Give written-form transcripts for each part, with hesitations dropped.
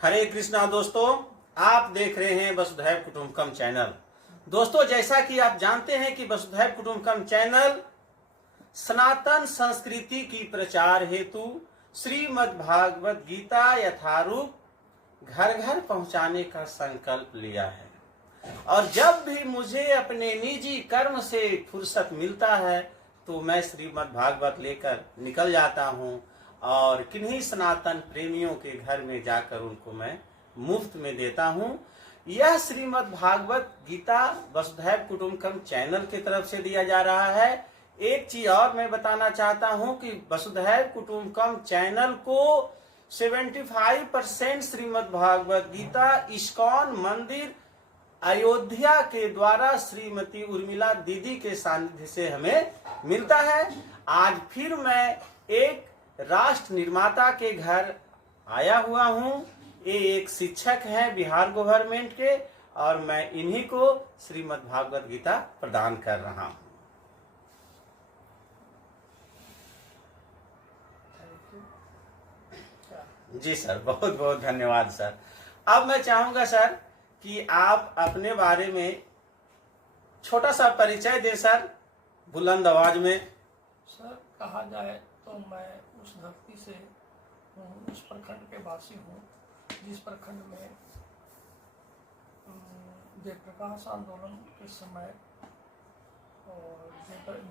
हरे कृष्णा दोस्तों, आप देख रहे हैं वसुधैव कुटुंबकम चैनल। दोस्तों, जैसा कि आप जानते हैं कि वसुधैव कुटुंबकम चैनल सनातन संस्कृति की प्रचार हेतु श्रीमद् भागवत गीता यथारूप घर घर पहुंचाने का संकल्प लिया है। और जब भी मुझे अपने निजी कर्म से फुर्सत मिलता है तो मैं श्रीमद् भागवत लेकर निकल जाता हूं और किन्हीं सनातन प्रेमियों के घर में जाकर उनको मैं मुफ्त में देता हूं। यह श्रीमद् भागवत गीता वसुधैव कुटुंबकम चैनल की तरफ से दिया जा रहा है। एक चीज और मैं बताना चाहता हूं कि वसुधैव कुटुंबकम चैनल को 75% श्रीमद् भागवत गीता इस्कॉन मंदिर अयोध्या के द्वारा श्रीमती उर्मिला दीदी के सानिध्य से हमें मिलता है। आज फिर मैं एक राष्ट्र निर्माता के घर आया हुआ हूं। ये एक शिक्षक हैं बिहार गवर्नमेंट के और मैं इन्हीं को श्रीमद् भागवत गीता प्रदान कर रहा हूं। जी सर, बहुत बहुत धन्यवाद सर। अब मैं चाहूंगा सर कि आप अपने बारे में छोटा सा परिचय दें सर, बुलंद आवाज में। सर, कहा जाए तो मैं उस धरती से हूँ, उस प्रखंड के वासी हूँ जिस प्रखंड में जयप्रकाश आंदोलन के समय और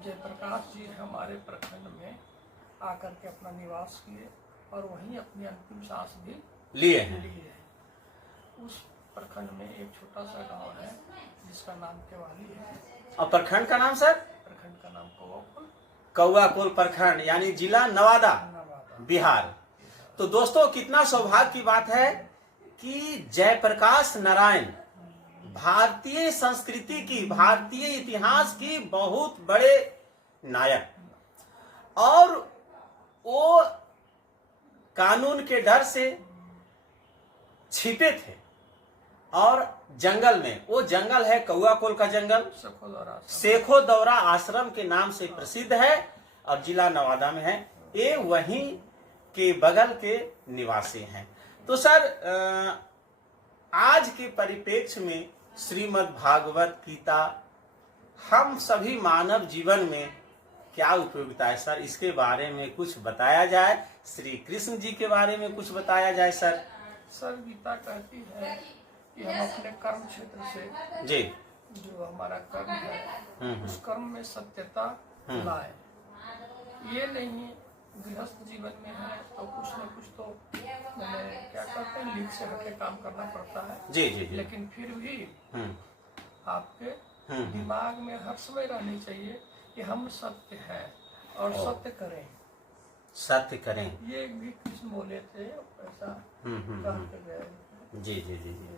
जयप्रकाश जी हमारे प्रखंड में आकर के अपना निवास किए और वहीं अपनी अंतिम सांस भी लिए हैं। उस प्रखंड में एक छोटा सा गांव है जिसका नाम केवाली है। और प्रखंड का नाम सर? प्रखंड का नाम कौआकोल प्रखंड, यानी जिला नवादा, बिहार। तो दोस्तों, कितना सौभाग्य की बात है कि जयप्रकाश नारायण भारतीय संस्कृति की, भारतीय इतिहास की बहुत बड़े नायक, और वो कानून के डर से छिपे थे और जंगल में, वो जंगल है कौआकोल का जंगल, शेखो दौरा आश्रम के नाम से प्रसिद्ध है और जिला नवादा में है। ये वहीं के बगल के निवासी हैं। तो सर, आज के परिप्रेक्ष्य में श्रीमद् भागवत गीता हम सभी मानव जीवन में क्या उपयोगिता है सर, इसके बारे में कुछ बताया जाए। श्री कृष्ण जी के बारे में कुछ बताया जाए सर। सर, गीता कहती है कि हम अपने कर्म क्षेत्र से जी, जो हमारा कर्म है उस कर्म में सत्यता लाए। ये नहीं गृहस्थ जीवन में है तो कुछ न कुछ तो मैंने क्या कहते हैं लीक से हटके काम करना पड़ता है। जी जी जी। लेकिन फिर भी आपके दिमाग में हर समय रहनी चाहिए कि हम सत्य हैं और सत्य करें। सत्य करें, ये भी कृष्ण बोले थे, ऐसा कहते गए। जी जी जी जी।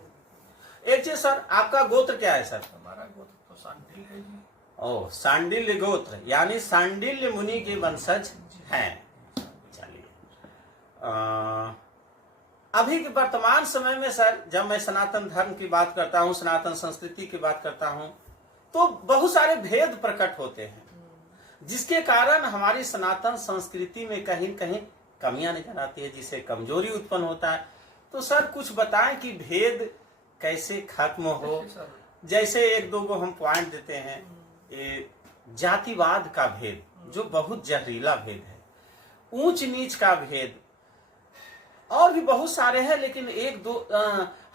एक चीज सर, आपका गोत्र क्या है सर? हमारा गोत्र तो सांडिल है जी। ओह, सांडिल्य गोत्र, यानी सांडिल्य मुनि के वंशज हैं। चलिए, अभी के वर्तमान समय में सर, जब मैं सनातन धर्म की बात करता हूँ, सनातन संस्कृति की बात करता हूँ, तो बहुत सारे भेद प्रकट होते हैं जिसके कारण हमारी सनातन संस्कृति में कहीं कहीं कमियां नजर आती है, जिससे कमजोरी उत्पन्न होता है। तो सर, कुछ बताएं कि भेद कैसे खत्म हो। जैसे एक दो को हम पॉइंट देते हैं। ये जातिवाद का भेद, जो बहुत जहरीला भेद है, ऊंच नीच का भेद, और भी बहुत सारे हैं, लेकिन एक दो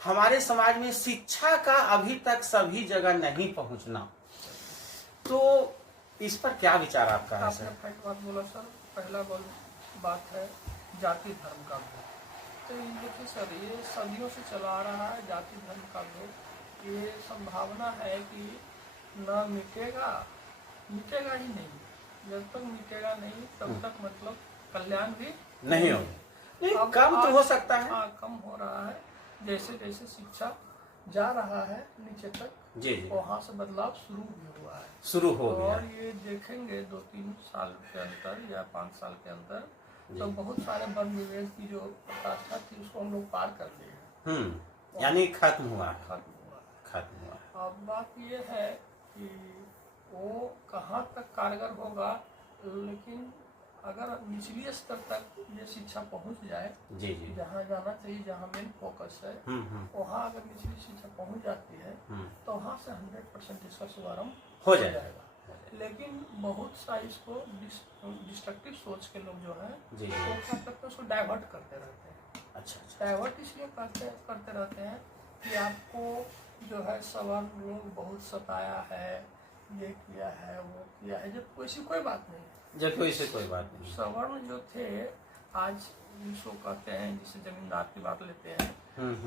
हमारे समाज में शिक्षा का अभी तक सभी जगह नहीं पहुंचना। तो इस पर क्या विचार आपका है सर? आपने बात बोला सर। पहला बात है जाति धर्म का भेद। तो देखिए सर, ये सदियों से चला आ रहा है जाति धर्म का भेद। ये संभावना है कि न मिटेगा ही नहीं। जब तक मिटेगा नहीं तब तक मतलब कल्याण भी नहीं होगा। कम तो हो सकता है। हाँ, कम हो रहा है। जैसे जैसे शिक्षा जा रहा है नीचे तक, जी जी, वहाँ से बदलाव शुरू भी हुआ है। शुरू हो गया। और ये देखेंगे 2-3 साल के अंदर या 5 साल के अंदर तो बहुत सारे वर्ण विभेद की जो पराकाष्ठा थी उसको हम लोग पार कर लिए। यानी खत्म हुआ। अब बात ये है कि वो कहाँ तक कारगर होगा, लेकिन अगर निचली स्तर तक ये शिक्षा पहुंच जाए, जी जी, जहाँ जाना चाहिए, जहाँ मेन फोकस है, वहाँ अगर निचली शिक्षा पहुंच जाती है तो वहाँ से 100% इसका शुभारंभ हो जाएगा। लेकिन बहुत सा इसको डिस्ट्रक्टिव सोच के लोग जो है जी, वो क्या करते हैं, उसको डाइवर्ट करते रहते हैं। अच्छा, डाइवर्ट इसलिए करते रहते हैं कि आपको जो है सवर्ण लोग बहुत सताया है, ये किया है, वो किया है, जब ऐसी कोई बात नहीं है। जब कोई से कोई बात नहीं। सवर्ण जो थे, आज जिसको कहते हैं, जिसे जमींदार की बात लेते हैं,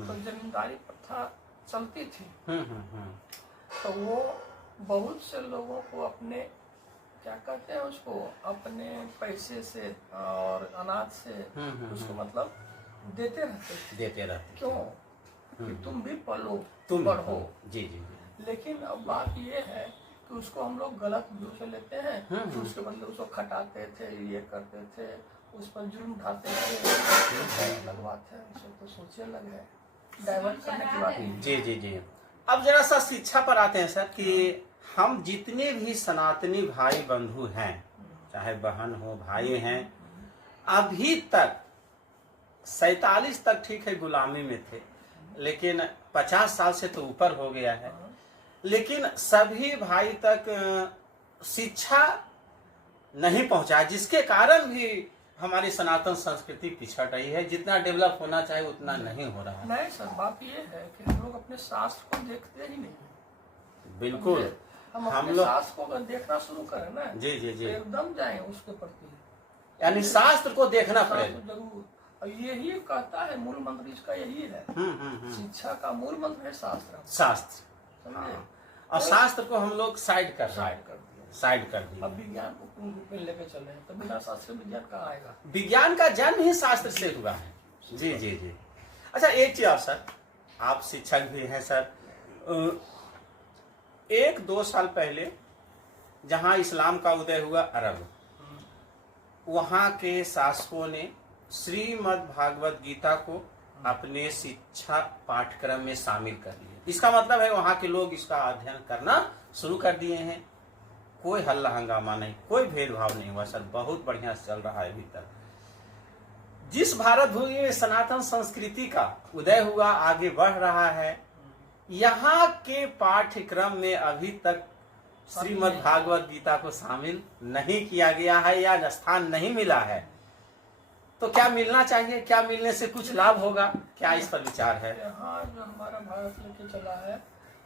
तो जमींदारी प्रथा चलती थी, तो वो बहुत से लोगों को अपने क्या कहते हैं उसको, अपने पैसे से और अनाज से उसको मतलब देते रहते क्यों कि तुम भी पलो, तुम बढ़ो। जी जी जी। लेकिन अब बात ये है कि उसको हम लोग गलत व्यू से लेते हैं, तो उसके बदले उसको खटाते थे, ये करते थे, उस पर जुर्म ढाते थे, अलग बात है, उसे तो सोचे अलग है, डाइवर्ट करने की बात है। जी जी जी। अब जरा सा शिक्षा पर आते हैं सर कि हम जितने भी सनातनी भाई बंधु हैं, चाहे बहन हो भाई हैं, अभी तक 47 तक ठीक है गुलामी में थे, लेकिन 50 साल से तो ऊपर हो गया है, लेकिन सभी भाई तक शिक्षा नहीं पहुंचा, जिसके कारण भी हमारी सनातन संस्कृति पिछड़ रही है। जितना डेवलप होना चाहिए उतना नहीं हो रहा है। नहीं सर, बात ये है कि हम लोग अपने शास्त्र को देखते ही नहीं। बिल्कुल, हम अपने शास्त्र को अगर देखना शुरू करें ना, जी जी जी, तो एकदम जाए उसके प्रति, यानी शास्त्र को देखना पड़ेगा जरूर। और यही कहता है, मूल मंत्र इसका यही है। शिक्षा का मूल मंत्र है शास्त्र। समझे? और शास्त्र को हम लोग साइड कर दिया। अब विज्ञान को पूर्ण रूप में लेके चले हैं, तो बिना शास्त्र विज्ञान कहाँ आएगा? विज्ञान का जन्म ही शास्त्र से हुआ है। जी जी जी। अच्छा, एक चीज और सर, आप शिक्षक भी हैं सर, 1-2 साल पहले जहां इस्लाम का उदय हुआ अरब, वहां के शासकों ने श्रीमद् भागवत गीता को अपने शिक्षा पाठ्यक्रम में शामिल कर लिया। इसका मतलब है वहां के लोग इसका अध्ययन करना शुरू कर दिए हैं। कोई हल्ला हंगामा नहीं, कोई भेदभाव नहीं हुआ सर, बहुत बढ़िया चल रहा है अभी तक। जिस भारत भूमि में सनातन संस्कृति का उदय हुआ, आगे बढ़ रहा है, यहाँ के पाठ्यक्रम में अभी तक श्रीमद् भागवत गीता को शामिल नहीं किया गया है या स्थान नहीं मिला है। तो क्या मिलना चाहिए? क्या मिलने से कुछ लाभ होगा? क्या इस पर विचार है? यहाँ जो हमारा भारत लेके चला है,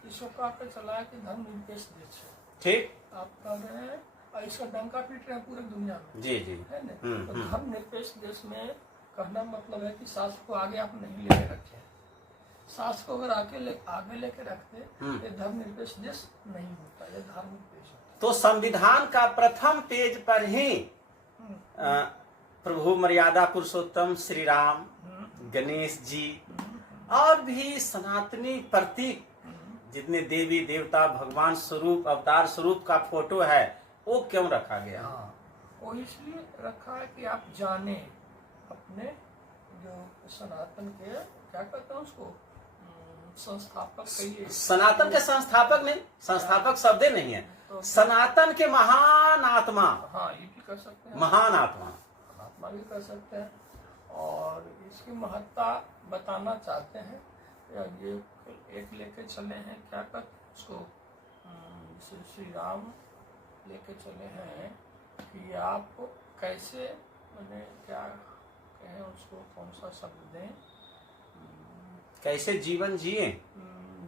इसको कहकर चला है कि धर्मनिरपेक्ष देश है। ठीक, आप कह रहे हैं, और इसका डंका पीट रहे हैं पूरे दुनिया में। जी जी, है ना? तो धर्मनिरपेक्ष देश में कहना मतलब है कि शास्त्र को आगे आप नहीं लेके रखे। शास्त्र को अगर आगे लेके रखते तो धर्मनिरपेक्ष देश नहीं होता, ये धर्मनिरपेक्ष होता। तो संविधान का प्रथम पेज पर ही प्रभु मर्यादा पुरुषोत्तम श्री राम, गणेश जी और भी सनातनी प्रतीक जितने देवी देवता भगवान स्वरूप अवतार स्वरूप का फोटो है, वो क्यों रखा गया? वो इसलिए रखा है कि आप जाने अपने जो सनातन के क्या कहते हैं उसको, संस्थापक कहिए। सनातन के संस्थापक नहीं, संस्थापक शब्द नहीं है, तो सनातन के महान आत्मा। हाँ, ये भी कर सकते हैं, महान आत्मा भी कर सकते हैं। और इसकी महत्ता बताना चाहते हैं। ये एक लेके चले हैं, क्या कहते हैं उसको, श्री राम लेके चले हैं कि आप कैसे, मैंने क्या कहें उसको, कौन सा शब्द दें, कैसे जीवन जिए,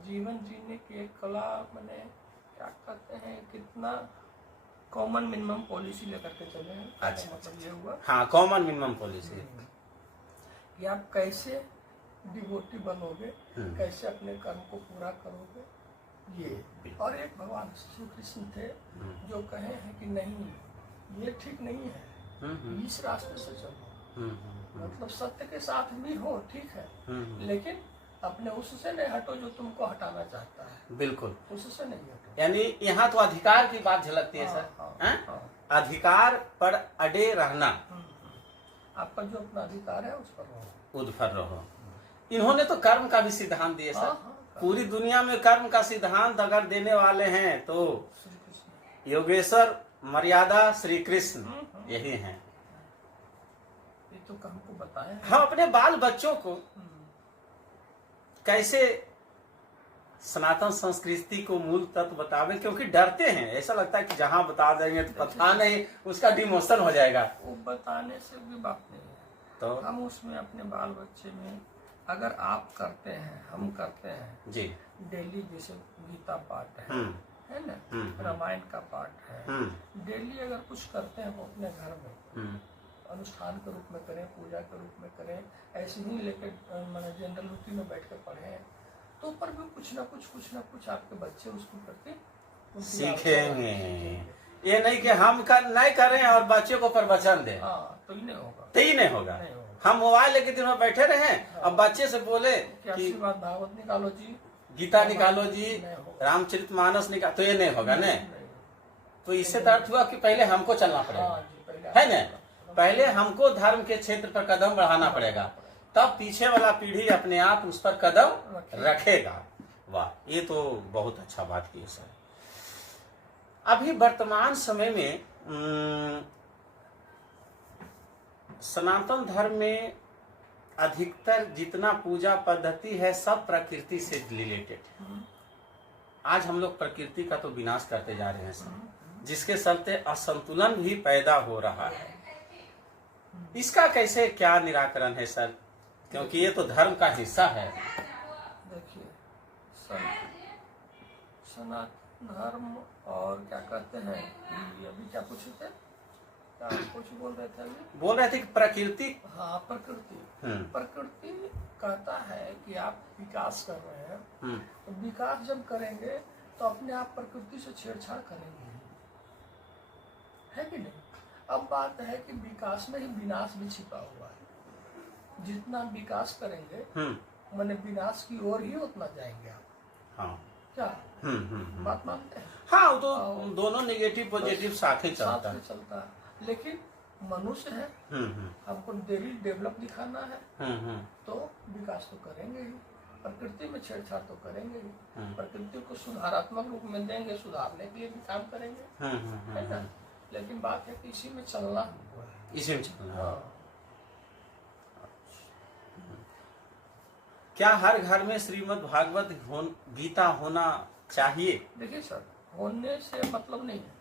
जीवन जीने की एक कला, मैंने क्या कहते हैं, कितना कॉमन मिनिमम पॉलिसी लेकर के चले हैं। अच्छा, मतलब ये हुआ, हाँ, कॉमन मिनिमम पॉलिसी कि आप कैसे डिवोटी बनोगे, कैसे अपने कर्म को पूरा करोगे, ये। और एक भगवान श्री कृष्ण थे जो कहे हैं कि नहीं, ये ठीक नहीं है, इस रास्ते से चलो। मतलब सत्य के साथ भी हो, ठीक है, लेकिन अपने उससे नहीं हटो जो तुमको हटाना चाहता है। बिल्कुल, उससे नहीं हटो। यानी यहाँ तो अधिकार की बात झलकती है सर। अधिकार पर अड़े रहना, आपका जो अपना अधिकार है उस पर उधर रहो। इन्होंने तो कर्म का भी सिद्धांत दिए सर। पूरी दुनिया में कर्म का सिद्धांत अगर देने वाले हैं तो योगेश्वर मर्यादा श्री कृष्ण यही हैं। तो हमको बताएं। हम अपने बाल बच्चों को कैसे सनातन संस्कृति को मूल तत्व बतावे, क्योंकि डरते हैं, ऐसा लगता है कि जहां बता देंगे तो पता नहीं उसका डिमोशन हो जाएगा। वो बताने से भी बात नहीं है, तो हम उसमें अपने बाल बच्चे में अगर आप करते हैं, हम करते हैं जी, डेली, जैसे गीता पाठ है ना, रामायण का पाठ है, डेली अगर कुछ करते हैं वो अपने घर में अनुष्ठान के रूप में करें, पूजा के रूप में करें, ऐसे ही लेके मैंने जनरल रूटीन में बैठ कर पढ़े, तो ऊपर भी कुछ ना कुछ आपके बच्चे उसको करके सीखेंगे। ये नहीं कि हम नहीं करें और बच्चों को प्रवचन दें, तो ही नहीं होगा, तो ही नहीं होगा। हम मोबाइल लेके दिन में बैठे रहे, अब बच्चे से बोले कि भागवत निकालो जी, गीता निकालो जी, रामचरितमानस निकालो, तो ये नहीं होगा ना। तो इससे अर्थ हुआ कि पहले हमको चलना पड़ेगा, है ना, पहले हमको धर्म के क्षेत्र पर कदम बढ़ाना पड़ेगा, तब पीछे वाला पीढ़ी अपने आप उस पर कदम रखेगा। वाह, ये तो बहुत अच्छा बात की सर। अभी वर्तमान समय में सनातन धर्म में अधिकतर जितना पूजा पद्धति है सब प्रकृति से रिलेटेड है। आज हम लोग प्रकृति का तो विनाश करते जा रहे हैं सर, जिसके चलते असंतुलन भी पैदा हो रहा है। इसका कैसे क्या निराकरण है सर, क्योंकि ये तो धर्म का हिस्सा है। देखिए, सनातन धर्म और क्या कहते हैं कि अभी क्या पूछे थे, क्या कुछ बोल रहे थे अभी? बोल रहे थे कि प्रकृति, हाँ प्रकृति कहता है कि आप विकास कर रहे हैं, तो विकास जब करेंगे तो अपने आप प्रकृति से छेड़छाड़ करेंगे, है कि नहीं? अब बात है कि विकास में ही विनाश भी छिपा हुआ है। जितना विकास करेंगे मैंने विनाश की ओर ही उतना जाएंगे आप। हाँ, क्या बात मानते हैं? हाँ, वो तो दोनों नेगेटिव पॉजिटिव साथ ही चलता है। लेकिन मनुष्य है, हमको डेली डेवलप दिखाना है, तो विकास तो करेंगे ही, प्रकृति में छेड़छाड़ तो करेंगे ही, प्रकृति को सुधारात्मक रूप में देंगे, सुधारने के लिए भी काम करेंगे, है ना। लेकिन बात है कि इसी में चलना हमको है, इसी में चलना। क्या हर घर में श्रीमद् भागवत गीता होना चाहिए? देखिए सर, होने से मतलब नहीं है,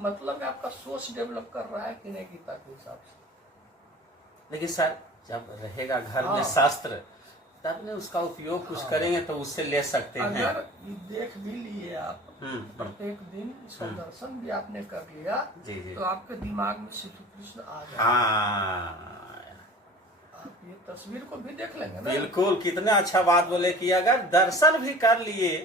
मतलब आपका सोच डेवलप कर रहा है कि नहीं गीता के हिसाब से। लेकिन सर जब रहेगा घर में शास्त्र, तब ने उसका उपयोग कुछ करेंगे तो उससे ले सकते हैं। अगर ये देख भी लिए आप प्रत्येक दिन, इसका दर्शन भी आपने कर लिया, तो आपके दिमाग में श्री कृष्ण आ जाए। आप ये तस्वीर को भी देख लेंगे ना। बिल्कुल, कितना अच्छा बात बोले कि अगर दर्शन भी कर लिए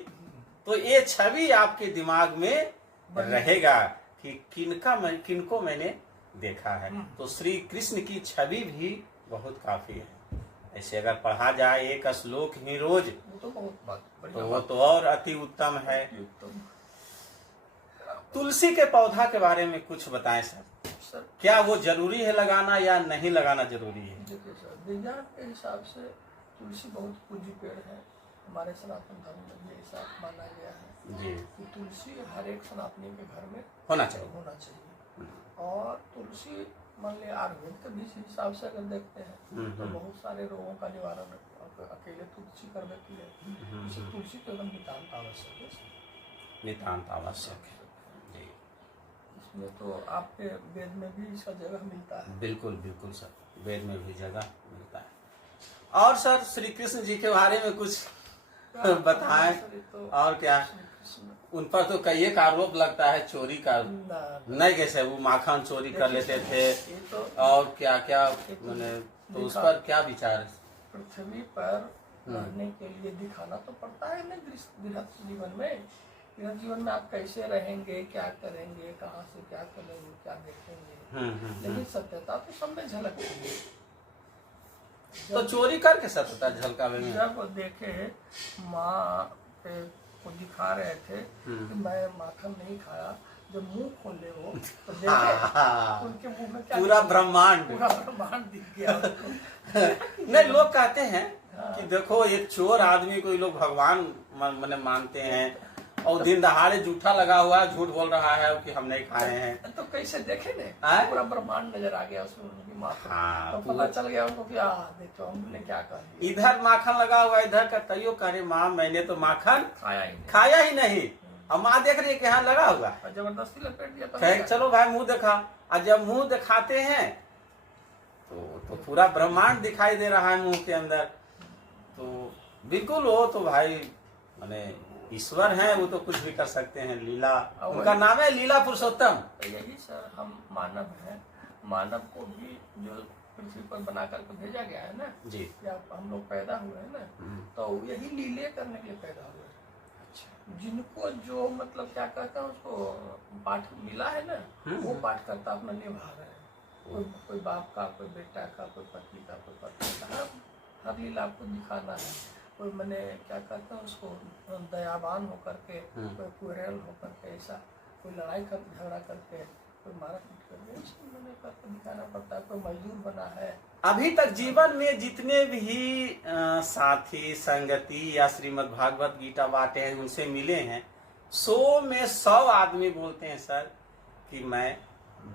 तो ये छवि आपके दिमाग में रहेगा कि किनको मैंने देखा है। तो श्री कृष्ण की छवि भी बहुत काफी है। ऐसे अगर पढ़ा जाए एक श्लोक ही रोज, वो तो बहुत बात, तो वो तो और अति उत्तम है। तुलसी के पौधा के बारे में कुछ बताएं सर, क्या वो जरूरी है लगाना या नहीं लगाना जरूरी है? देखिए सर, विज्ञान के हिसाब से तुलसी बहुत पूज्य पेड़ है। हमारे सनातन धर्म में भी ऐसा माना गया है जी कि तुलसी हर एक सनातनी के घर में होना चाहिए। और तुलसी मान लिया आयुर्वेद के भी हिसाब से अगर देखते हैं तो बहुत सारे रोगों का निवारण अकेले तुलसी कर देती है। इसे तुलसी तो एकदम नितांत आवश्यक है, नितांत आवश्यक है। इसमें तो आपके वेद में भी इसका जगह मिलता है। बिल्कुल बिल्कुल सर, वेद में भी जगह मिलता है। और सर श्री कृष्ण जी के बारे में कुछ बताएं। तो और क्या, उन पर तो कई एक आरोप लगता है चोरी का, नहीं कैसे वो माखन चोरी कर लेते थे, तो और क्या क्या मैंने, तो उस पर क्या विचार है? पृथ्वी पर रहने के लिए दिखाना तो पड़ता है ना गृहस्थ जीवन में। गृहस्थ जीवन में आप कैसे रहेंगे, क्या करेंगे, कहाँ से क्या करेंगे, क्या देखेंगे, लेकिन सत्यता तो सब में झलकती है। तो चोरी करके सत्यता झलकावे में जब देखे माँ को दिखा रहे थे कि मैं माखन नहीं खाया, जब मुंह खोले वो तो देखे उनके मुंह में क्या, पूरा ब्रह्मांड दिख गया। नहीं, लोग कहते हैं कि देखो एक चोर आदमी को लोग भगवान मानते हैं, और दिन दहाड़े जूठा लगा हुआ है, झूठ बोल रहा है कि हम नहीं खाए हैं। तो कैसे देखे ने, आए? पूरा ब्रह्मांड नजर आ गया उसमें उनकी माखन। हाँ, तो पता चल गया उनको कि देखो हमने क्या कर दिया। इधर माखन लगा हुआ, इधर का तैयो करे माँ मैंने तो माखन खाया ही नहीं। और माँ देख रही है कि यहाँ लगा हुआ, और जबरदस्ती लपेट दिया। कहे चलो भाई मुंह दिखा। और जब मुंह दिखाते हैं तो पूरा ब्रह्मांड दिखाई दे रहा है मुंह के अंदर। तो बिल्कुल वो तो भाई माने ईश्वर हैं, वो तो कुछ भी कर सकते हैं। लीला उनका नाम है, लीला पुरुषोत्तम। तो यही सर हम मानव हैं, मानव को भी जो पृथ्वी पर बना करके भेजा गया है ना जी, या हम लोग पैदा हुए हैं ना, तो यही लीले करने के लिए पैदा हुए। जिनको जो मतलब क्या कहता है उसको पाठ मिला है ना, वो पाठ करता अपना निभा रहे हैं। कोई बाप का, कोई बेटा का, कोई पति का, कोई पत्नी का, हर लीला आपको दिखाना है। कोई मैंने क्या कहता है उसको दयावान होकर के, कोई कुरेल होकर के, ऐसा कोई लड़ाई कर झगड़ा करके, कोई मारा पीट करके, ऐसे मैंने करके दिखाना पड़ता है। कोई मजदूर बना है। अभी तक जीवन में जितने भी साथी संगति या श्रीमद् भागवत गीता बांटे हैं उनसे मिले हैं, 100 में 100 आदमी बोलते हैं सर कि मैं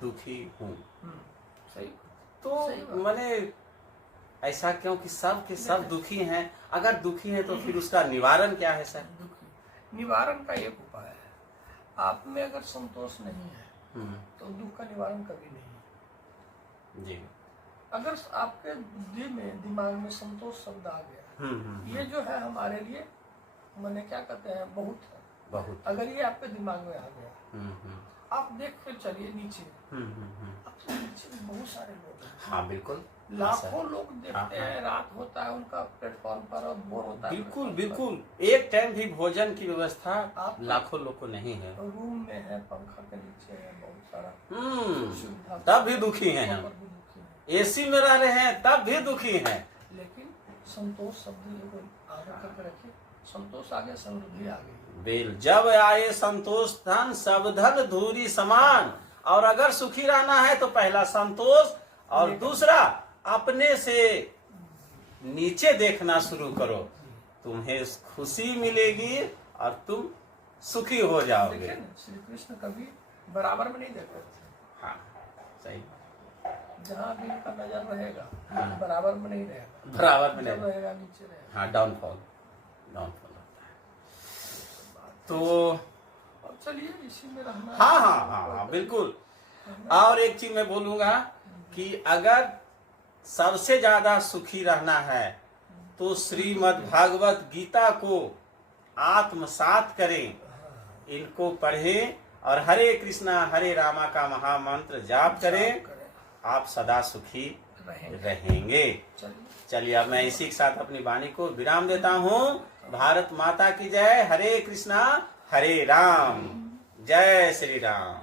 दुखी हूँ। सही। तो मैंने ऐसा क्यों कि सब के सब दुखी हैं। अगर दुखी है तो फिर उसका निवारण क्या है सर? दुखी निवारण का एक उपाय है, आप में अगर संतोष नहीं है तो दुख का निवारण कभी नहीं जी। अगर आपके बुद्धि में, दिमाग में संतोष शब्द आ गया, ये जो है हमारे लिए मैंने क्या कहते हैं बहुत। अगर ये आपके दिमाग में आ गया, आप देख कर चलिए नीचे, आपसे नीचे बहुत सारे लोग हैं। हाँ बिल्कुल, लाखों लोग देखते हैं, रात होता है उनका प्लेटफॉर्म पर और बोर होता है। बिल्कुल बिल्कुल, एक टाइम भी भोजन की व्यवस्था लाखों लोग को नहीं है। रूम में है, पंखा के नीचे है, बहुत सारा सुविधा, तब भी दुखी हैं हम। एसी में रह रहे हैं तब भी दुखी हैं। लेकिन संतोष शब्द आगे करके रखिए, संतोष आगे समृद्धि आ गई। बेल जब आए संतोष धन सब धन धूरी समान। और अगर सुखी रहना है तो पहला संतोष, और दूसरा अपने से नीचे देखना शुरू करो, तुम्हें खुशी मिलेगी और तुम सुखी हो जाओगे। श्री कृष्ण कभी बराबर में नहीं देखते थे। हाँ सही, जहाँ भी इनका नजर रहेगा बराबर में नहीं रहेगा, बराबर में नहीं रहेगा, नीचे रहेगा। हाँ, डाउनफॉल होता है। तो चलिए इसी में रहना। हाँ, बिल्कुल। और एक चीज मैं बोलूंगा कि अगर सबसे ज्यादा सुखी रहना है तो श्रीमद् भागवत गीता को आत्मसात करें, इनको पढ़ें और हरे कृष्णा हरे रामा का महामंत्र जाप करें, आप सदा सुखी रहेंगे। चलिए अब मैं इसी के साथ अपनी वाणी को विराम देता हूँ। भारत माता की जय। हरे कृष्णा हरे राम, जय श्री राम।